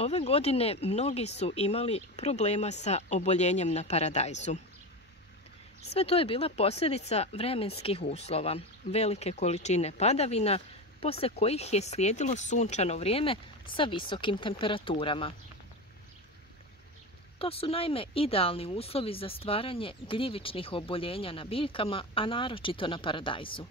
Ove godine mnogi su imali problema sa oboljenjem na paradajzu. Sve to je bila posljedica vremenskih uslova, velike količine padavina, poslije kojih je slijedilo sunčano vrijeme sa visokim temperaturama. To su naime idealni uslovi za stvaranje gljivičnih oboljenja na biljkama, a naročito na paradajzu.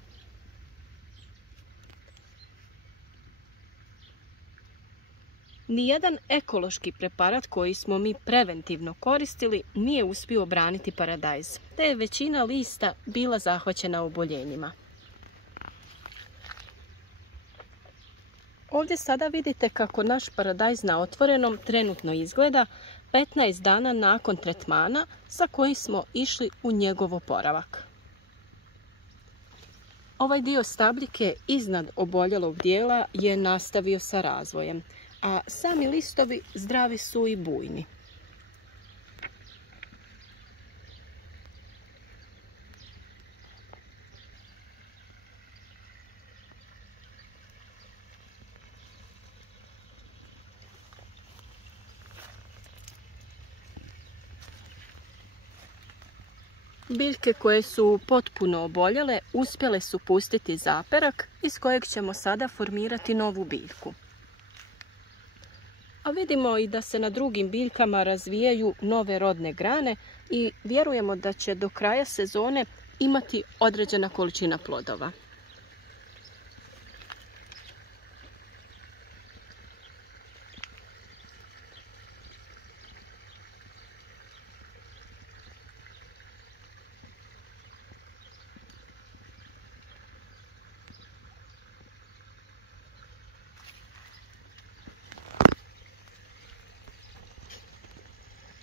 Nijedan ekološki preparat koji smo mi preventivno koristili nije uspio obraniti paradajz, te je većina lista bila zahvaćena oboljenjima. Ovdje sada vidite kako naš paradajz na otvorenom trenutno izgleda 15 dana nakon tretmana sa kojim smo išli u njegov oporavak. Ovaj dio stabljike iznad oboljelog dijela je nastavio sa razvojem, a sami listovi zdravi su i bujni. Biljke koje su potpuno oboljele uspjele su pustiti zaperak iz kojeg ćemo sada formirati novu biljku. A vidimo i da se na drugim biljkama razvijaju nove rodne grane i vjerujemo da će do kraja sezone imati određena količina plodova.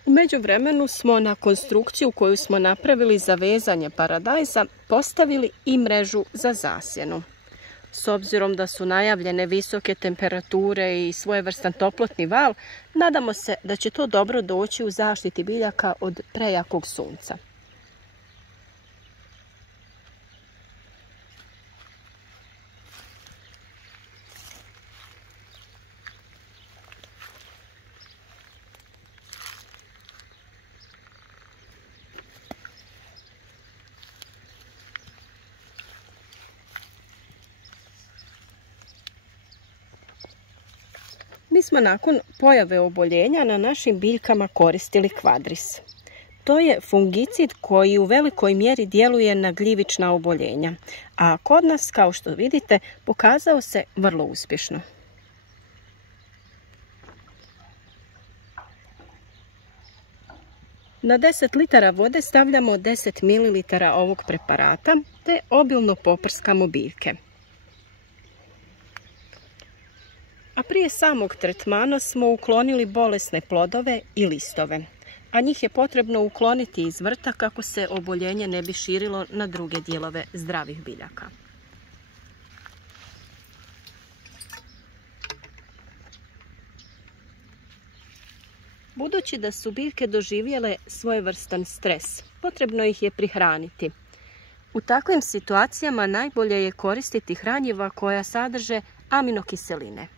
U međuvremenu smo na konstrukciju koju smo napravili za vezanje paradajza postavili i mrežu za zasjenu. S obzirom da su najavljene visoke temperature i svojevrstan toplotni val, nadamo se da će to dobro doći u zaštiti biljaka od prejakog sunca. Mi smo nakon pojave oboljenja na našim biljkama koristili kvadris. To je fungicid koji u velikoj mjeri djeluje na gljivična oboljenja, a kod nas, kao što vidite, pokazao se vrlo uspješno. Na 10 litara vode stavljamo 10 ml ovog preparata te obilno poprskamo biljke. A prije samog tretmana smo uklonili bolesne plodove i listove, a njih je potrebno ukloniti iz vrta kako se oboljenje ne bi širilo na druge dijelove zdravih biljaka. Budući da su biljke doživjele svojevrstan stres, potrebno ih je prihraniti. U takvim situacijama najbolje je koristiti hranjiva koja sadrže aminokiseline.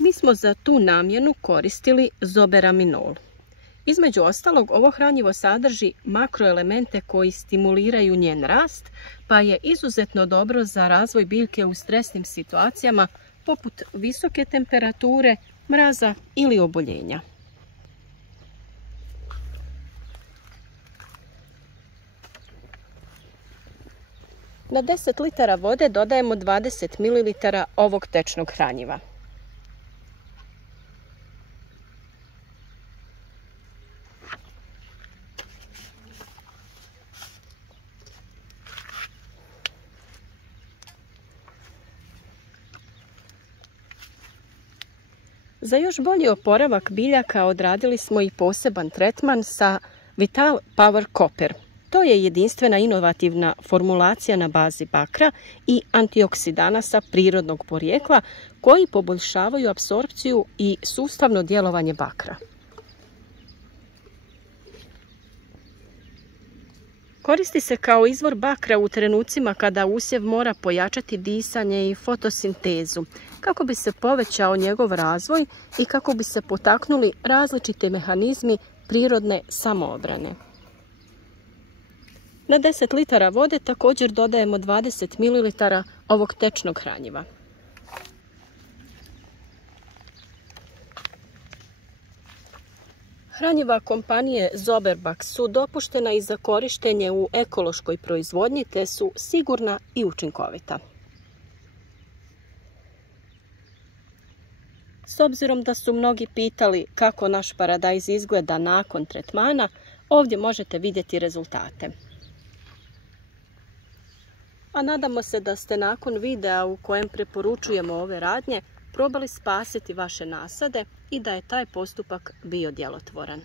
Mi smo za tu namjenu koristili zoberaminol. Između ostalog, ovo hranjivo sadrži makroelemente koji stimuliraju njen rast, pa je izuzetno dobro za razvoj biljke u stresnim situacijama poput visoke temperature, mraza ili oboljenja. Na 10 litara vode dodajemo 20 ml ovog tečnog hranjiva. Za još bolji oporavak biljaka odradili smo i poseban tretman sa Vital Power Copper. To je jedinstvena inovativna formulacija na bazi bakra i antioksidanasa prirodnog porijekla koji poboljšavaju apsorpciju i sustavno djelovanje bakra. Koristi se kao izvor bakra u trenucima kada usjev mora pojačati disanje i fotosintezu, kako bi se povećao njegov razvoj i kako bi se potaknuli različiti mehanizmi prirodne samoobrane. Na 10 litara vode također dodajemo 20 ml ovog tečnog hranjiva. Hranjiva kompanije Zoberbach su dopuštena i za korištenje u ekološkoj proizvodnji te su sigurna i učinkovita. S obzirom da su mnogi pitali kako naš paradajz izgleda nakon tretmana, ovdje možete vidjeti rezultate. A nadamo se da ste nakon videa u kojem preporučujemo ove radnje probali spasiti vaše nasade i da je taj postupak bio djelotvoran.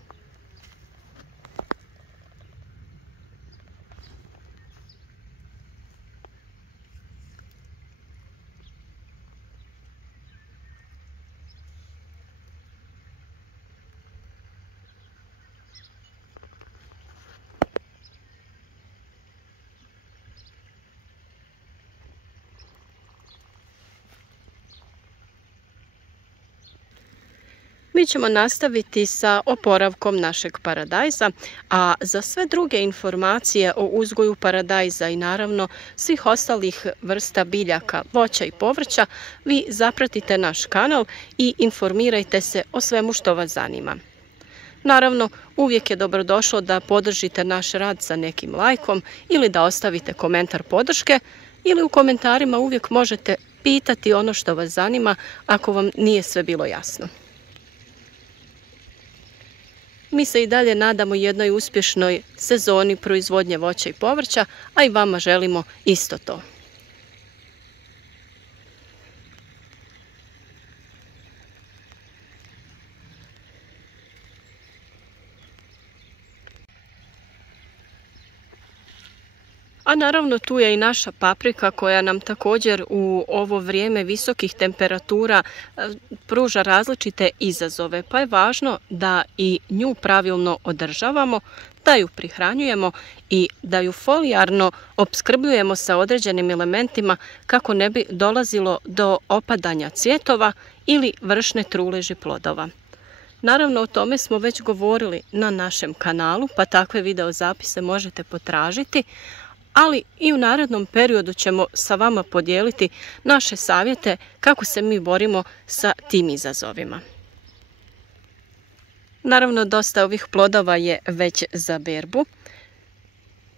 Mi ćemo nastaviti sa oporavkom našeg paradajza, a za sve druge informacije o uzgoju paradajza i naravno svih ostalih vrsta biljaka, voća i povrća, vi zapratite naš kanal i informirajte se o svemu što vas zanima. Naravno, uvijek je dobrodošlo da podržite naš rad sa nekim lajkom ili da ostavite komentar podrške, ili u komentarima uvijek možete pitati ono što vas zanima ako vam nije sve bilo jasno. Mi se i dalje nadamo jednoj uspješnoj sezoni proizvodnje voća i povrća, a i vama želimo isto to. A naravno tu je i naša paprika koja nam također u ovo vrijeme visokih temperatura pruža različite izazove, pa je važno da i nju pravilno održavamo, da ju prihranjujemo i da ju folijarno opskrbljujemo sa određenim elementima kako ne bi dolazilo do opadanja cvjetova ili vršne truleži plodova. Naravno, o tome smo već govorili na našem kanalu, pa takve video zapise možete potražiti, ali i u narednom periodu ćemo sa vama podijeliti naše savjete kako se mi borimo sa tim izazovima. Naravno, dosta ovih plodova je već za berbu,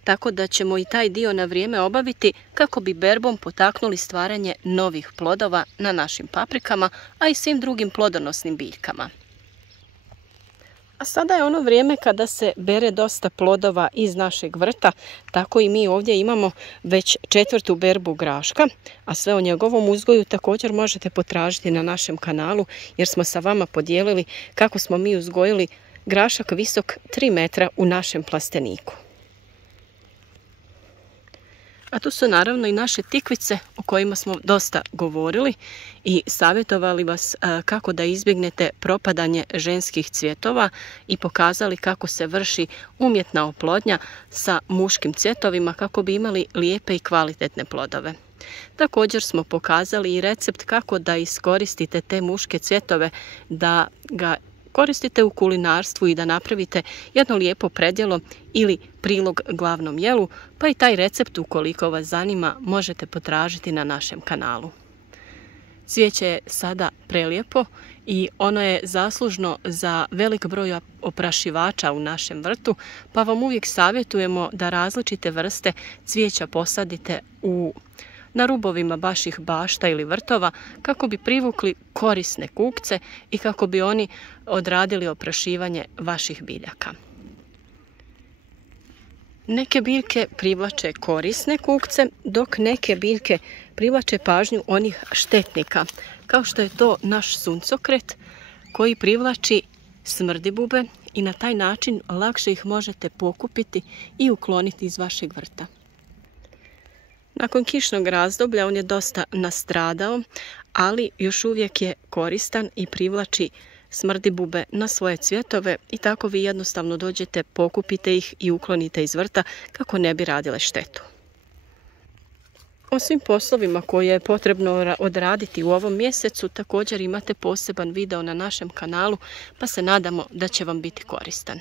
tako da ćemo i taj dio na vrijeme obaviti kako bi berbom potaknuli stvaranje novih plodova na našim paprikama, a i svim drugim plodonosnim biljkama. A sada je ono vrijeme kada se bere dosta plodova iz našeg vrta, tako i mi ovdje imamo već 4. berbu graška, a sve o njegovom uzgoju također možete potražiti na našem kanalu, jer smo sa vama podijelili kako smo mi uzgojili grašak visok 3 metra u našem plasteniku. A tu su naravno i naše tikvice o kojima smo dosta govorili i savjetovali vas kako da izbjegnete propadanje ženskih cvjetova i pokazali kako se vrši umjetna oplodnja sa muškim cvjetovima kako bi imali lijepe i kvalitetne plodove. Također smo pokazali i recept kako da iskoristite te muške cvjetove, da ga koristite u kulinarstvu i da napravite jedno lijepo predjelo ili prilog glavnom jelu, pa i taj recept ukoliko vas zanima možete potražiti na našem kanalu. Cvijeće je sada prelijepo i ono je zaslužno za velik broj oprašivača u našem vrtu, pa vam uvijek savjetujemo da različite vrste cvijeća posadite na rubovima vaših bašta ili vrtova kako bi privukli korisne kukce i kako bi oni odradili oprašivanje vaših biljaka. Neke biljke privlače korisne kukce, dok neke biljke privlače pažnju onih štetnika, kao što je to naš suncokret koji privlači smrdibube i na taj način lakše ih možete pokupiti i ukloniti iz vašeg vrta. Nakon kišnog razdoblja on je dosta nastradao, ali još uvijek je koristan i privlači smrdibube na svoje cvjetove i tako vi jednostavno dođete, pokupite ih i uklonite iz vrta kako ne bi radile štetu. O svim poslovima koje je potrebno odraditi u ovom mjesecu također imate poseban video na našem kanalu, pa se nadamo da će vam biti koristan.